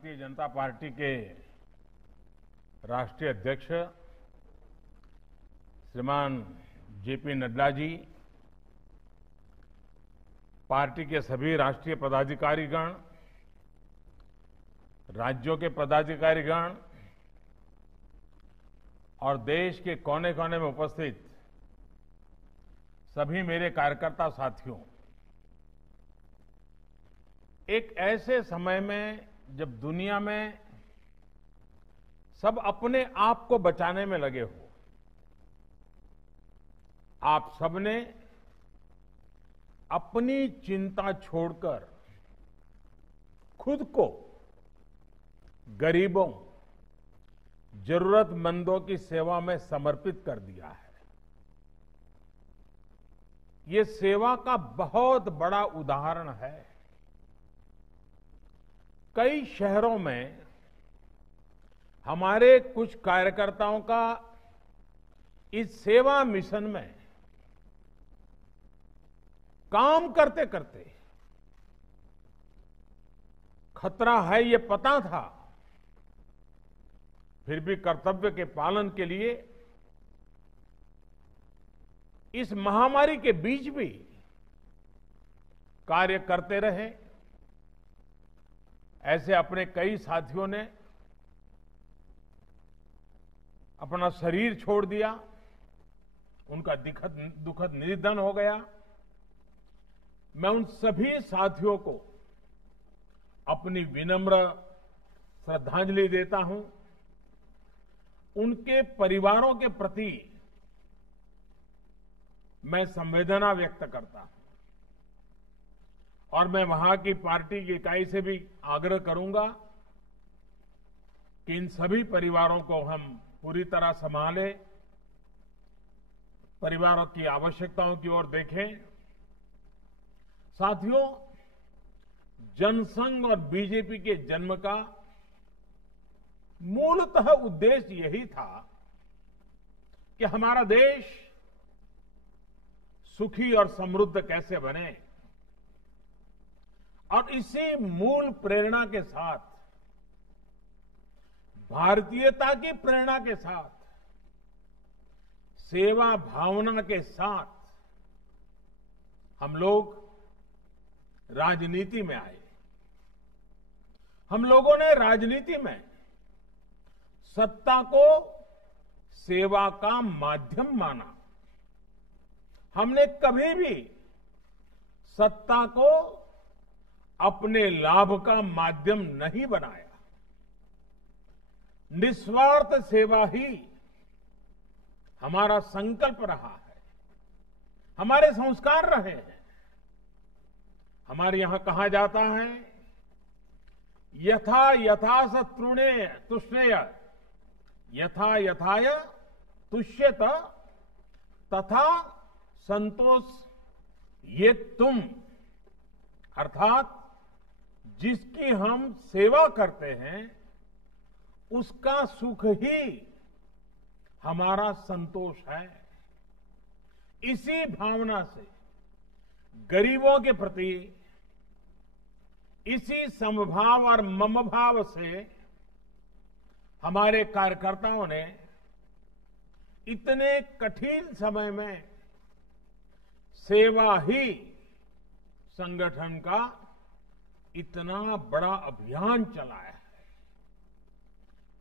Bharatiya Janata party के राष्ट्रीय अध्यक्ष श्रीमान जेपी नड्डा जी, पार्टी के सभी राष्ट्रीय पदाधिकारीगण, राज्यों के पदाधिकारीगण और देश के कोने कोने में उपस्थित सभी मेरे कार्यकर्ता साथियों, एक ऐसे समय में जब दुनिया में सब अपने आप को बचाने में लगे हो, आप सबने अपनी चिंता छोड़कर खुद को गरीबों, जरूरतमंदों की सेवा में समर्पित कर दिया है। ये सेवा का बहुत बड़ा उदाहरण है। कई शहरों में हमारे कुछ कार्यकर्ताओं का इस सेवा मिशन में काम करते करते खतरा है ये पता था, फिर भी कर्तव्य के पालन के लिए इस महामारी के बीच भी कार्य करते रहे। ऐसे अपने कई साथियों ने अपना शरीर छोड़ दिया, उनका दुखद निधन हो गया। मैं उन सभी साथियों को अपनी विनम्र श्रद्धांजलि देता हूं। उनके परिवारों के प्रति मैं संवेदना व्यक्त करता हूं और मैं वहां की पार्टी की इकाई से भी आग्रह करूंगा कि इन सभी परिवारों को हम पूरी तरह संभालें, परिवारों की आवश्यकताओं की ओर देखें। साथियों, जनसंघ और बीजेपी के जन्म का मूलतः उद्देश्य यही था कि हमारा देश सुखी और समृद्ध कैसे बने, और इसी मूल प्रेरणा के साथ, भारतीयता की प्रेरणा के साथ, सेवा भावना के साथ हम लोग राजनीति में आए। हम लोगों ने राजनीति में सत्ता को सेवा का माध्यम माना। हमने कभी भी सत्ता को अपने लाभ का माध्यम नहीं बनाया। निस्वार्थ सेवा ही हमारा संकल्प रहा है, हमारे संस्कार रहे हैं। हमारे यहां कहा जाता है, यथा यथास तृणेय तुष्णेय, यथा यथाय तुष्यत तथा संतोष ये तुम। अर्थात जिसकी हम सेवा करते हैं उसका सुख ही हमारा संतोष है। इसी भावना से गरीबों के प्रति, इसी समभाव और मम भाव से हमारे कार्यकर्ताओं ने इतने कठिन समय में सेवा ही संगठन का इतना बड़ा अभियान चलाया है।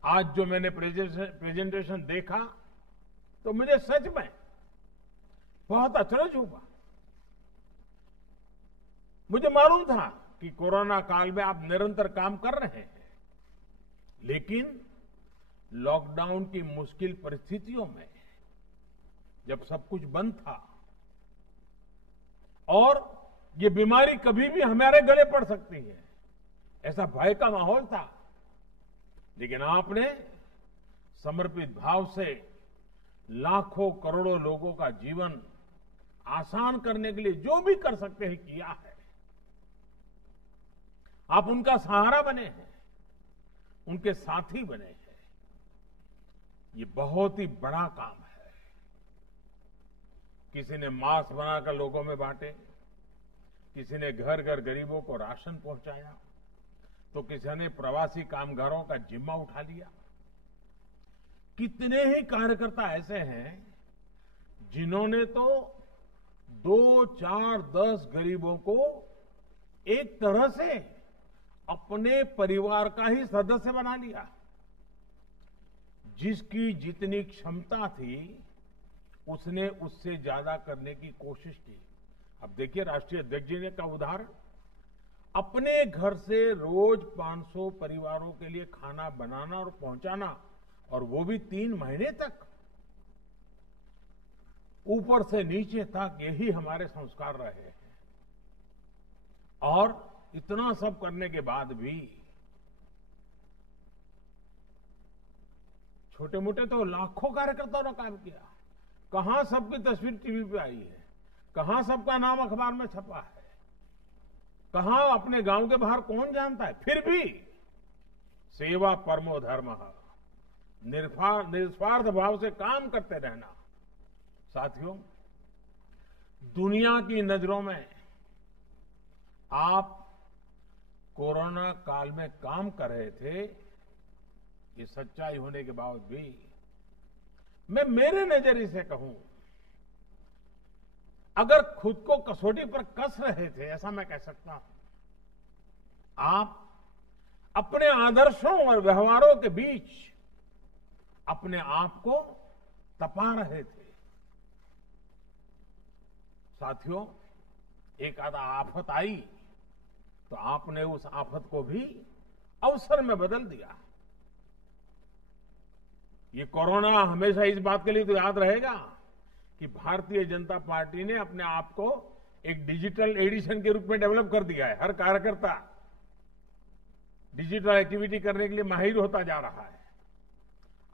आज जो मैंने प्रेजेंटेशन देखा तो मुझे सच में बहुत अचरज हुआ। मुझे मालूम था कि कोरोना काल में आप निरंतर काम कर रहे हैं, लेकिन लॉकडाउन की मुश्किल परिस्थितियों में जब सब कुछ बंद था और ये बीमारी कभी भी हमारे गले पड़ सकती है, ऐसा भय का माहौल था, लेकिन आपने समर्पित भाव से लाखों करोड़ों लोगों का जीवन आसान करने के लिए जो भी कर सकते हैं किया है। आप उनका सहारा बने हैं, उनके साथी बने हैं। ये बहुत ही बड़ा काम है। किसी ने मास्क बनाकर लोगों में बांटे, किसी ने घर घर गरीबों को राशन पहुंचाया, तो किसी ने प्रवासी कामगारों का जिम्मा उठा लिया। कितने ही कार्यकर्ता ऐसे हैं जिन्होंने तो 2, 4, 10 गरीबों को एक तरह से अपने परिवार का ही सदस्य बना लिया। जिसकी जितनी क्षमता थी उसने उससे ज्यादा करने की कोशिश की। अब देखिए, राष्ट्रीय अध्यक्ष जी का उदाहरण, अपने घर से रोज 500 परिवारों के लिए खाना बनाना और पहुंचाना, और वो भी 3 महीने तक। ऊपर से नीचे तक यही हमारे संस्कार रहे हैं। और इतना सब करने के बाद भी छोटे मोटे तो लाखों कार्यकर्ताओं ने काम किया। कहां सबकी तस्वीर टीवी पे आई है, कहां सबका नाम अखबार में छपा है, कहां अपने गांव के बाहर कौन जानता है। फिर भी सेवा परमो धर्मः, निस्वार्थ भाव से काम करते रहना। साथियों, दुनिया की नजरों में आप कोरोना काल में काम कर रहे थे, ये सच्चाई होने के बावजूद भी मैं मेरे नजरिए से कहूं, अगर खुद को कसौटी पर कस रहे थे, ऐसा मैं कह सकता हूं, आप अपने आदर्शों और व्यवहारों के बीच अपने आप को तपा रहे थे। साथियों, एक आधा आफत आई तो आपने उस आफत को भी अवसर में बदल दिया। ये कोरोना हमेशा इस बात के लिए तो याद रहेगा कि भारतीय जनता पार्टी ने अपने आप को एक डिजिटल एडिशन के रूप में डेवलप कर दिया है। हर कार्यकर्ता डिजिटल एक्टिविटी करने के लिए माहिर होता जा रहा है।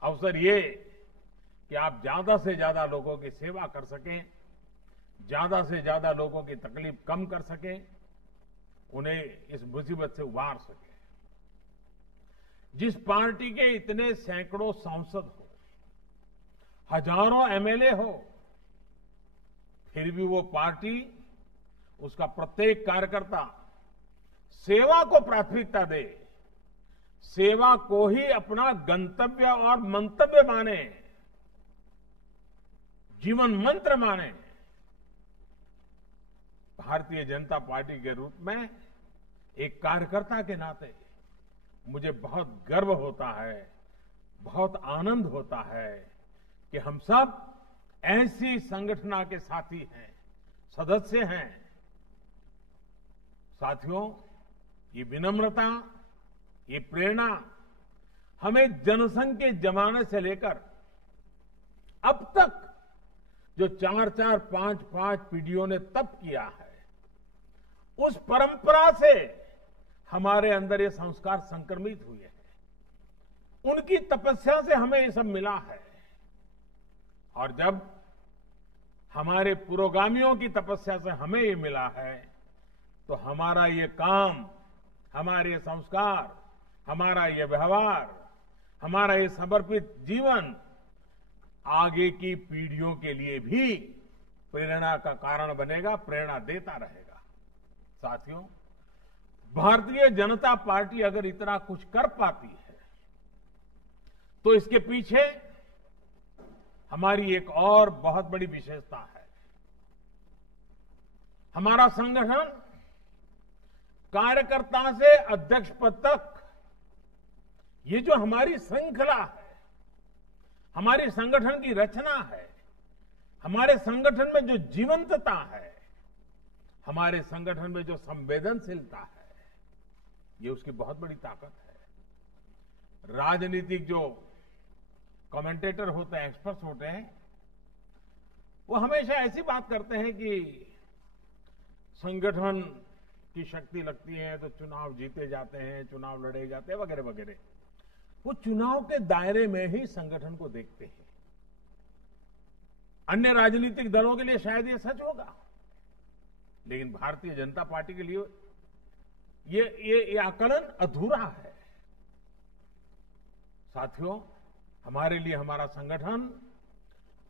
अवसर ये कि आप ज्यादा से ज्यादा लोगों की सेवा कर सकें, ज्यादा से ज्यादा लोगों की तकलीफ कम कर सकें, उन्हें इस मुसीबत से उबार सकें। जिस पार्टी के इतने सैकड़ों सांसद हो, हजारों एमएलए हो, फिर भी वो पार्टी, उसका प्रत्येक कार्यकर्ता सेवा को प्राथमिकता दे, सेवा को ही अपना गंतव्य और मंतव्य माने, जीवन मंत्र माने। भारतीय जनता पार्टी के रूप में एक कार्यकर्ता के नाते मुझे बहुत गर्व होता है, बहुत आनंद होता है कि हम सब ऐसी संगठन के साथी हैं, सदस्य हैं। साथियों, ये विनम्रता, ये प्रेरणा हमें जनसंघ के जमाने से लेकर अब तक जो 4-4, 5-5 पीढ़ियों ने तप किया है, उस परंपरा से हमारे अंदर ये संस्कार संक्रमित हुए हैं। उनकी तपस्या से हमें ये सब मिला है। और जब हमारे पुरोगामियों की तपस्या से हमें ये मिला है, तो हमारा ये काम, हमारे ये संस्कार, हमारा ये व्यवहार, हमारा ये समर्पित जीवन आगे की पीढ़ियों के लिए भी प्रेरणा का कारण बनेगा, प्रेरणा देता रहेगा। साथियों, भारतीय जनता पार्टी अगर इतना कुछ कर पाती है, तो इसके पीछे हमारी एक और बहुत बड़ी विशेषता है। हमारा संगठन कार्यकर्ता से अध्यक्ष पद तक, ये जो हमारी श्रृंखला है, हमारी संगठन की रचना है, हमारे संगठन में जो जीवंतता है, हमारे संगठन में जो संवेदनशीलता है, ये उसकी बहुत बड़ी ताकत है। राजनीतिक जो कमेंटेटर होते हैं, एक्सपर्ट्स होते हैं, वो हमेशा ऐसी बात करते हैं कि संगठन की शक्ति लगती है तो चुनाव जीते जाते हैं, चुनाव लड़े जाते हैं, वगैरह वगैरह। वो चुनाव के दायरे में ही संगठन को देखते हैं। अन्य राजनीतिक दलों के लिए शायद ये सच होगा, लेकिन भारतीय जनता पार्टी के लिए ये आकलन अधूरा है। साथियों, हमारे लिए हमारा संगठन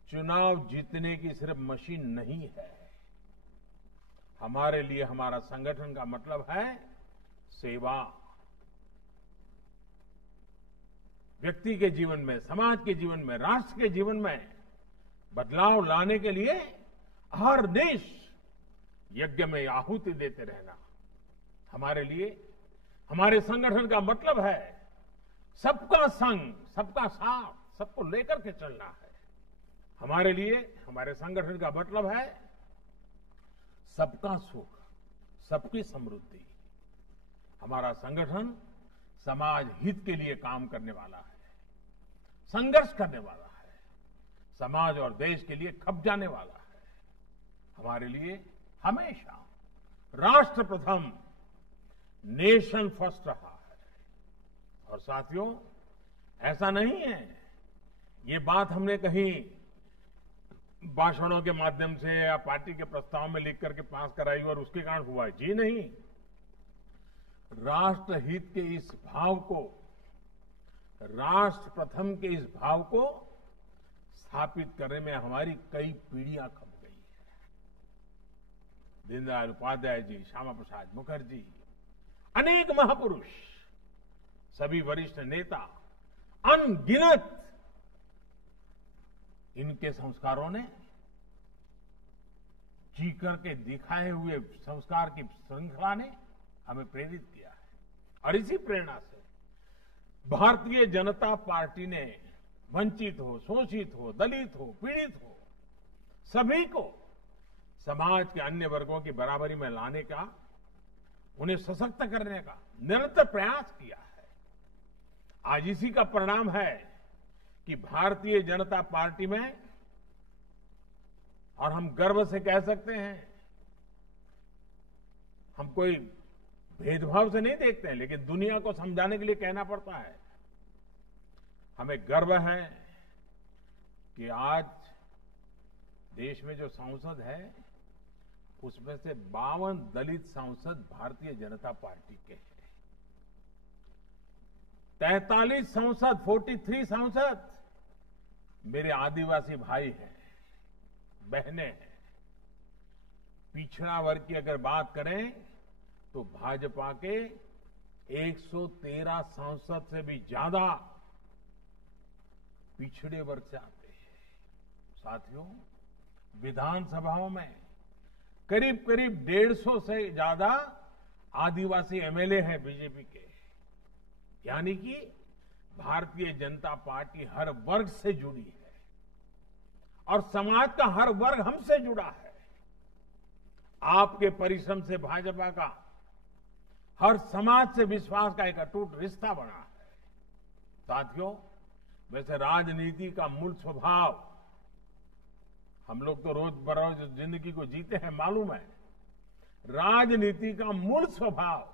चुनाव जीतने की सिर्फ मशीन नहीं है। हमारे लिए हमारा संगठन का मतलब है सेवा, व्यक्ति के जीवन में, समाज के जीवन में, राष्ट्र के जीवन में बदलाव लाने के लिए हर देश यज्ञ में आहुति देते रहना हमारे लिए, हमारे संगठन का मतलब है सबका संग, सबका साथ, सबको लेकर के चलना है। हमारे लिए, हमारे संगठन का मतलब है सबका सुख, सबकी समृद्धि। हमारा संगठन समाज हित के लिए काम करने वाला है, संघर्ष करने वाला है, समाज और देश के लिए खप जाने वाला है। हमारे लिए हमेशा राष्ट्र प्रथम, नेशन फर्स्ट रहा है। और साथियों, ऐसा नहीं है ये बात हमने कहीं भाषणों के माध्यम से या पार्टी के प्रस्ताव में लिख करके पास कराई और उसके कारण हुआ है। जी नहीं, राष्ट्र हित के इस भाव को, राष्ट्र प्रथम के इस भाव को स्थापित करने में हमारी कई पीढ़ियां खप गई है। दीनदयाल उपाध्याय जी, श्यामा प्रसाद मुखर्जी, अनेक महापुरुष, सभी वरिष्ठ नेता, अनगिनत इनके संस्कारों ने, जी करके दिखाए हुए संस्कार की श्रृंखला ने हमें प्रेरित किया है। और इसी प्रेरणा से भारतीय जनता पार्टी ने वंचित हो, शोषित हो, दलित हो, पीड़ित हो, सभी को समाज के अन्य वर्गों की बराबरी में लाने का, उन्हें सशक्त करने का निरंतर प्रयास किया है। आज इसी का परिणाम है कि भारतीय जनता पार्टी में, और हम गर्व से कह सकते हैं, हम कोई भेदभाव से नहीं देखते हैं, लेकिन दुनिया को समझाने के लिए कहना पड़ता है, हमें गर्व है कि आज देश में जो सांसद है उसमें से 52 दलित सांसद भारतीय जनता पार्टी के हैं। 43 सांसद, 43 सांसद मेरे आदिवासी भाई हैं, बहनें हैं। पिछड़ा वर्ग की अगर बात करें तो भाजपा के 113 सांसद से भी ज्यादा पिछड़े वर्ग से आते हैं। साथियों, विधानसभाओं में करीब करीब 150 से ज्यादा आदिवासी एमएलए हैं बीजेपी के। यानी कि भारतीय जनता पार्टी हर वर्ग से जुड़ी है और समाज का हर वर्ग हमसे जुड़ा है। आपके परिश्रम से भाजपा का हर समाज से विश्वास का एक अटूट रिश्ता बना है। साथियों, वैसे राजनीति का मूल स्वभाव, हम लोग तो रोज बरोज जिंदगी को जीते हैं, मालूम है, राजनीति का मूल स्वभाव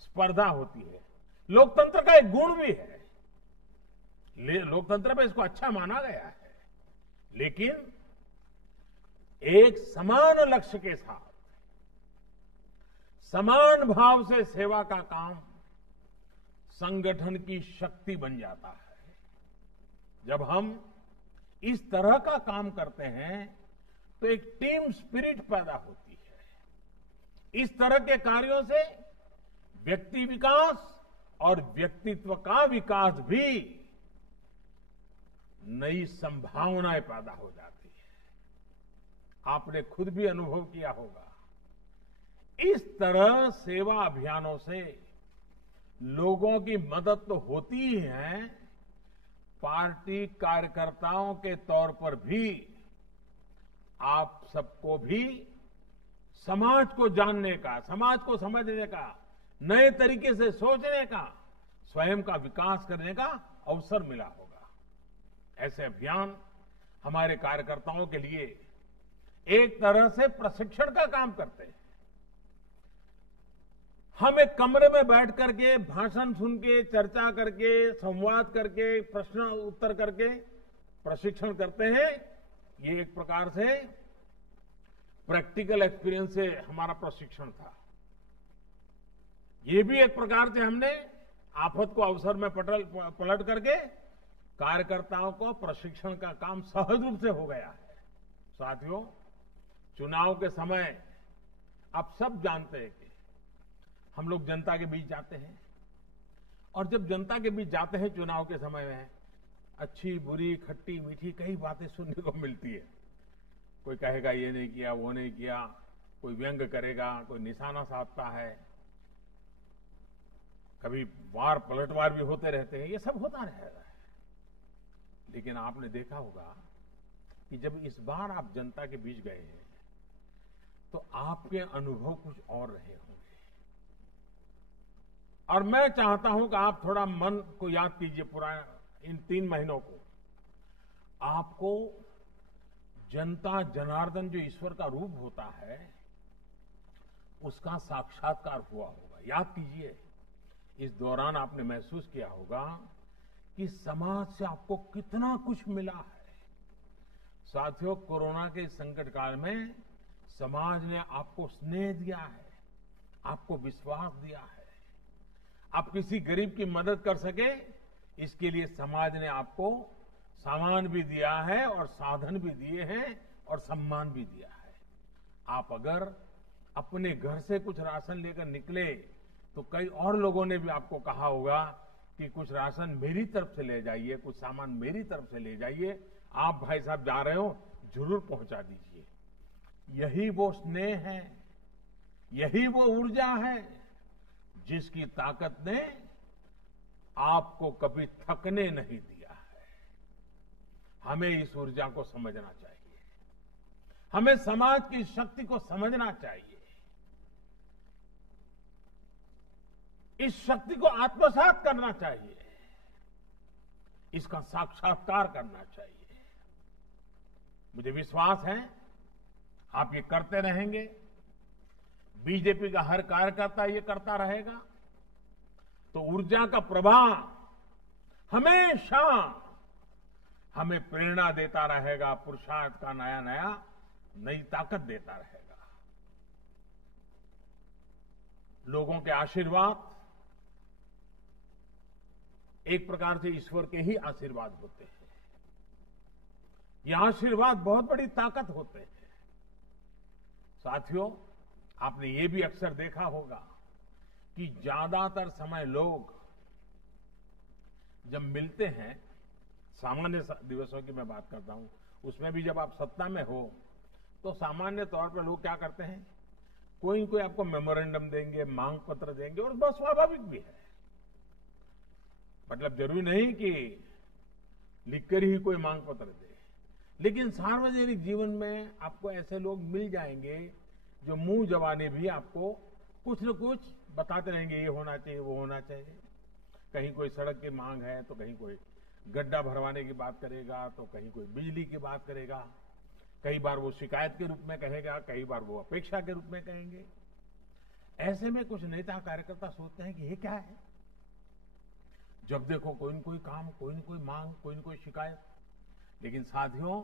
स्पर्धा होती है। लोकतंत्र का एक गुण भी है, लोकतंत्र में इसको अच्छा माना गया है, लेकिन एक समान लक्ष्य के साथ समान भाव से सेवा का काम संगठन की शक्ति बन जाता है। जब हम इस तरह का काम करते हैं तो एक टीम स्पिरिट पैदा होती है। इस तरह के कार्यों से व्यक्ति विकास और व्यक्तित्व का विकास भी नई संभावनाएं पैदा हो जाती है। आपने खुद भी अनुभव किया होगा, इस तरह सेवा अभियानों से लोगों की मदद तो होती ही है, पार्टी कार्यकर्ताओं के तौर पर भी आप सबको भी समाज को जानने का, समाज को समझने का, नए तरीके से सोचने का, स्वयं का विकास करने का अवसर मिला होगा। ऐसे अभियान हमारे कार्यकर्ताओं के लिए एक तरह से प्रशिक्षण का काम करते हैं। हम एक कमरे में बैठ करके भाषण सुन के, चर्चा करके, संवाद करके, प्रश्न उत्तर करके प्रशिक्षण करते हैं। ये एक प्रकार से प्रैक्टिकल एक्सपीरियंस से हमारा प्रशिक्षण था। ये भी एक प्रकार से हमने आफत को अवसर में पलट करके कार्यकर्ताओं को प्रशिक्षण का काम सहज रूप से हो गया है। साथियों, चुनाव के समय आप सब जानते हैं कि हम लोग जनता के बीच जाते हैं और जब जनता के बीच जाते हैं चुनाव के समय में, अच्छी बुरी खट्टी मीठी कई बातें सुनने को मिलती है। कोई कहेगा ये नहीं किया, वो नहीं किया, कोई व्यंग करेगा, कोई निशाना साधता है, कभी वार पलटवार भी होते रहते हैं, ये सब होता रहेगा। लेकिन आपने देखा होगा कि जब इस बार आप जनता के बीच गए हैं तो आपके अनुभव कुछ और रहे होंगे। और मैं चाहता हूं कि आप थोड़ा मन को याद कीजिए, पुराना इन 3 महीनों को। आपको जनता जनार्दन जो ईश्वर का रूप होता है उसका साक्षात्कार हुआ होगा। याद कीजिए, इस दौरान आपने महसूस किया होगा कि समाज से आपको कितना कुछ मिला है। साथियों, कोरोना के संकट काल में समाज ने आपको स्नेह दिया है, आपको विश्वास दिया है। आप किसी गरीब की मदद कर सके, इसके लिए समाज ने आपको सामान भी दिया है और साधन भी दिए हैं और सम्मान भी दिया है। आप अगर अपने घर से कुछ राशन लेकर निकले तो कई और लोगों ने भी आपको कहा होगा कि कुछ राशन मेरी तरफ से ले जाइए, कुछ सामान मेरी तरफ से ले जाइए, आप भाई साहब जा रहे हो जरूर पहुंचा दीजिए। यही वो स्नेह है, यही वो ऊर्जा है जिसकी ताकत ने आपको कभी थकने नहीं दिया है। हमें इस ऊर्जा को समझना चाहिए, हमें समाज की शक्ति को समझना चाहिए, इस शक्ति को आत्मसात करना चाहिए, इसका साक्षात्कार करना चाहिए। मुझे विश्वास है आप ये करते रहेंगे, बीजेपी का हर कार्यकर्ता ये करता रहेगा, तो ऊर्जा का प्रवाह हमेशा हमें प्रेरणा देता रहेगा, पुरुषार्थ का नया नया नई ताकत देता रहेगा। लोगों के आशीर्वाद एक प्रकार से ईश्वर के ही आशीर्वाद होते हैं। ये आशीर्वाद बहुत बड़ी ताकत होते हैं। साथियों, आपने ये भी अक्सर देखा होगा कि ज्यादातर समय लोग जब मिलते हैं, सामान्य दिवसों की मैं बात करता हूं, उसमें भी जब आप सत्ता में हो तो सामान्य तौर पर लोग क्या करते हैं, कोई न कोई आपको मेमोरेंडम देंगे, मांग पत्र देंगे, और बहुत स्वाभाविक भी है। मतलब जरूरी नहीं कि लिखकर ही कोई मांग पत्र दे, लेकिन सार्वजनिक जीवन में आपको ऐसे लोग मिल जाएंगे जो मुंह जबानी भी आपको कुछ न कुछ बताते रहेंगे, ये होना चाहिए, वो होना चाहिए। कहीं कोई सड़क की मांग है तो कहीं कोई गड्ढा भरवाने की बात करेगा, तो कहीं कोई बिजली की बात करेगा। कई बार वो शिकायत के रूप में कहेगा, कई बार वो अपेक्षा के रूप में कहेंगे। ऐसे में कुछ नेता कार्यकर्ता सोचते हैं कि ये क्या है, जब देखो कोई न कोई काम, कोई न कोई मांग, कोई न कोई शिकायत। लेकिन साथियों,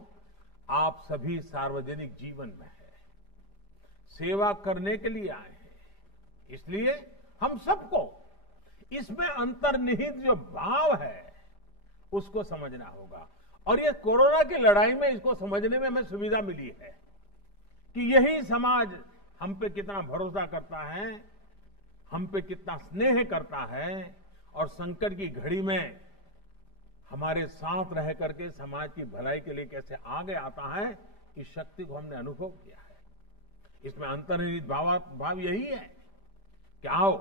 आप सभी सार्वजनिक जीवन में है, सेवा करने के लिए आए हैं, इसलिए हम सबको इसमें अंतर्निहित जो भाव है उसको समझना होगा। और ये कोरोना की लड़ाई में इसको समझने में हमें सुविधा मिली है कि यही समाज हम पे कितना भरोसा करता है, हम पे कितना स्नेह करता है, और संकट की घड़ी में हमारे साथ रह करके समाज की भलाई के लिए कैसे आगे आता है, इस शक्ति को हमने अनुभव किया है। इसमें अंतर्निहित भाव यही है कि आओ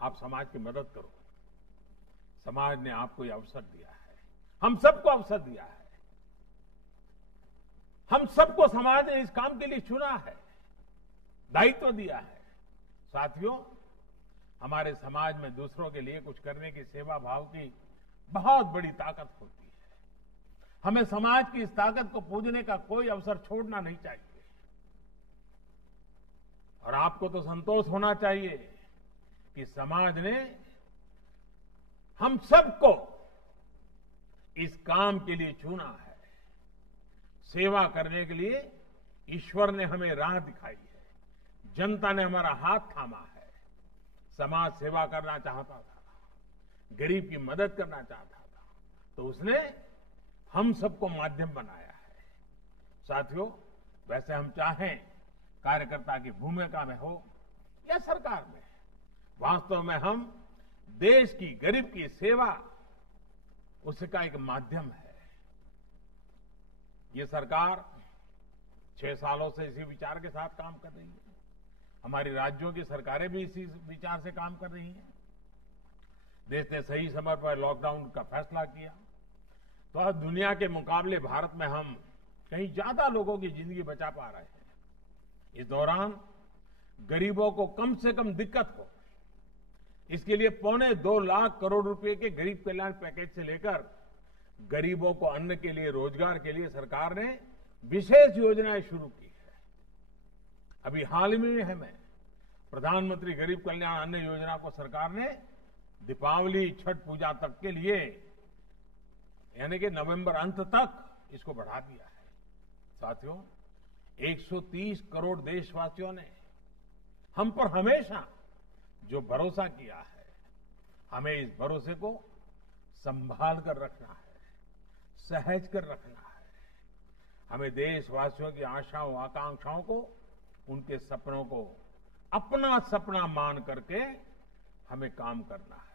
आप समाज की मदद करो। समाज ने आपको यह अवसर दिया है, हम सबको अवसर दिया है, हम सबको समाज ने इस काम के लिए चुना है, दायित्व दिया है। साथियों, हमारे समाज में दूसरों के लिए कुछ करने की सेवा भाव की बहुत बड़ी ताकत होती है। हमें समाज की इस ताकत को पूजने का कोई अवसर छोड़ना नहीं चाहिए। और आपको तो संतोष होना चाहिए कि समाज ने हम सबको इस काम के लिए चुना है। सेवा करने के लिए ईश्वर ने हमें राह दिखाई है, जनता ने हमारा हाथ थामा है। समाज सेवा करना चाहता था, गरीब की मदद करना चाहता था, तो उसने हम सबको माध्यम बनाया है। साथियों, वैसे हम चाहें कार्यकर्ता की भूमिका में हो या सरकार में, वास्तव में हम देश की, गरीब की सेवा उसका एक माध्यम है। ये सरकार 6 सालों से इसी विचार के साथ काम कर रही है। हमारी राज्यों की सरकारें भी इसी विचार से काम कर रही हैं। देश ने सही समय पर लॉकडाउन का फैसला किया तो आज दुनिया के मुकाबले भारत में हम कहीं ज्यादा लोगों की जिंदगी बचा पा रहे हैं। इस दौरान गरीबों को कम से कम दिक्कत हो, इसके लिए 2.25 लाख करोड़ रुपए के गरीब कल्याण पैकेज से लेकर गरीबों को अन्न के लिए, रोजगार के लिए सरकार ने विशेष योजनाएं शुरू की है। अभी हाल ही में हमें प्रधानमंत्री गरीब कल्याण अन्न योजना को सरकार ने दीपावली, छठ पूजा तक के लिए, यानी कि नवंबर अंत तक इसको बढ़ा दिया है। साथियों, 130 करोड़ देशवासियों ने हम पर हमेशा जो भरोसा किया है, हमें इस भरोसे को संभाल कर रखना है, सहज कर रखना है। हमें देशवासियों की आशाओं, आकांक्षाओं को, उनके सपनों को अपना सपना मान करके हमें काम करना है।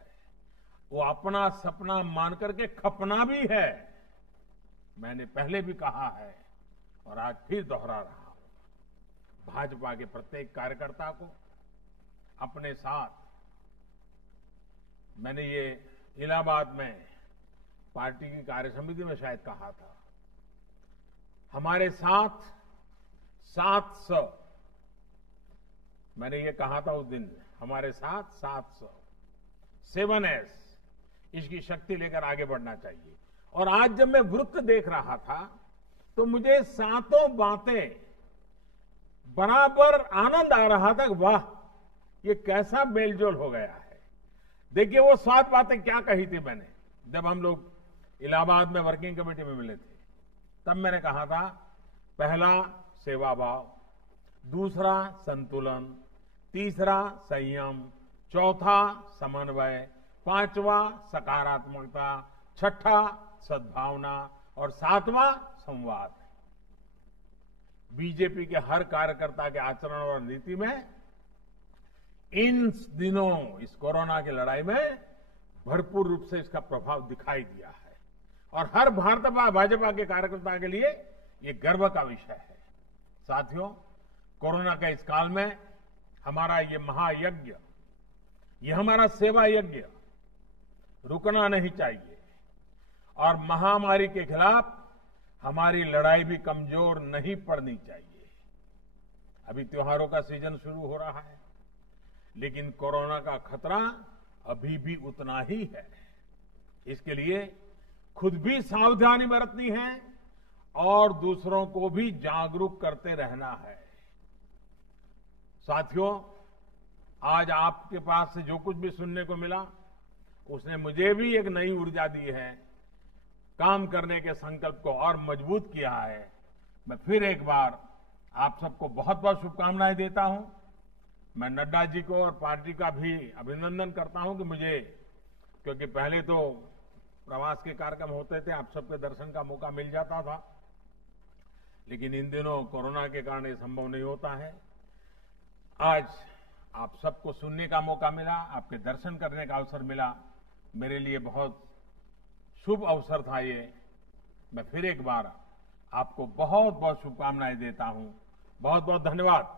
वो अपना सपना मान करके खपना भी है। मैंने पहले भी कहा है और आज फिर दोहरा रहा हूं, भाजपा के प्रत्येक कार्यकर्ता को अपने साथ, मैंने ये इलाहाबाद में पार्टी की कार्यसमिति में शायद कहा था, हमारे साथ 700, मैंने ये कहा था उस दिन, हमारे साथ 700, 7S, इसकी शक्ति लेकर आगे बढ़ना चाहिए। और आज जब मैं वृत्त देख रहा था तो मुझे सातों बातें बराबर आनंद आ रहा था। वाह, ये कैसा मेलजोल हो गया है। देखिए वो 7 बातें क्या कही थी मैंने जब हम लोग इलाहाबाद में वर्किंग कमेटी में मिले थे। तब मैंने कहा था, पहला सेवा भाव, दूसरा संतुलन, तीसरा संयम, चौथा समन्वय, 5वां सकारात्मकता, 6ठा सद्भावना और 7वां संवाद। बीजेपी के हर कार्यकर्ता के आचरण और नीति में इन दिनों, इस कोरोना की लड़ाई में भरपूर रूप से इसका प्रभाव दिखाई दिया है और हर भाजपा के कार्यकर्ता के लिए ये गर्व का विषय है। साथियों, कोरोना के इस काल में हमारा ये महायज्ञ, ये हमारा सेवा यज्ञ रुकना नहीं चाहिए और महामारी के खिलाफ हमारी लड़ाई भी कमजोर नहीं पड़नी चाहिए। अभी त्योहारों का सीजन शुरू हो रहा है, लेकिन कोरोना का खतरा अभी भी उतना ही है। इसके लिए खुद भी सावधानी बरतनी है और दूसरों को भी जागरूक करते रहना है। साथियों, आज आपके पास से जो कुछ भी सुनने को मिला, उसने मुझे भी एक नई ऊर्जा दी है, काम करने के संकल्प को और मजबूत किया है। मैं फिर एक बार आप सबको बहुत बहुत शुभकामनाएं देता हूं। मैं नड्डा जी को और पार्टी का भी अभिनंदन करता हूं कि मुझे, क्योंकि पहले तो प्रवास के कार्यक्रम होते थे, आप सबके दर्शन का मौका मिल जाता था, लेकिन इन दिनों कोरोना के कारण ये संभव नहीं होता है। आज आप सबको सुनने का मौका मिला, आपके दर्शन करने का अवसर मिला, मेरे लिए बहुत शुभ अवसर था ये। मैं फिर एक बार आपको बहुत बहुत शुभकामनाएं देता हूं। बहुत बहुत धन्यवाद।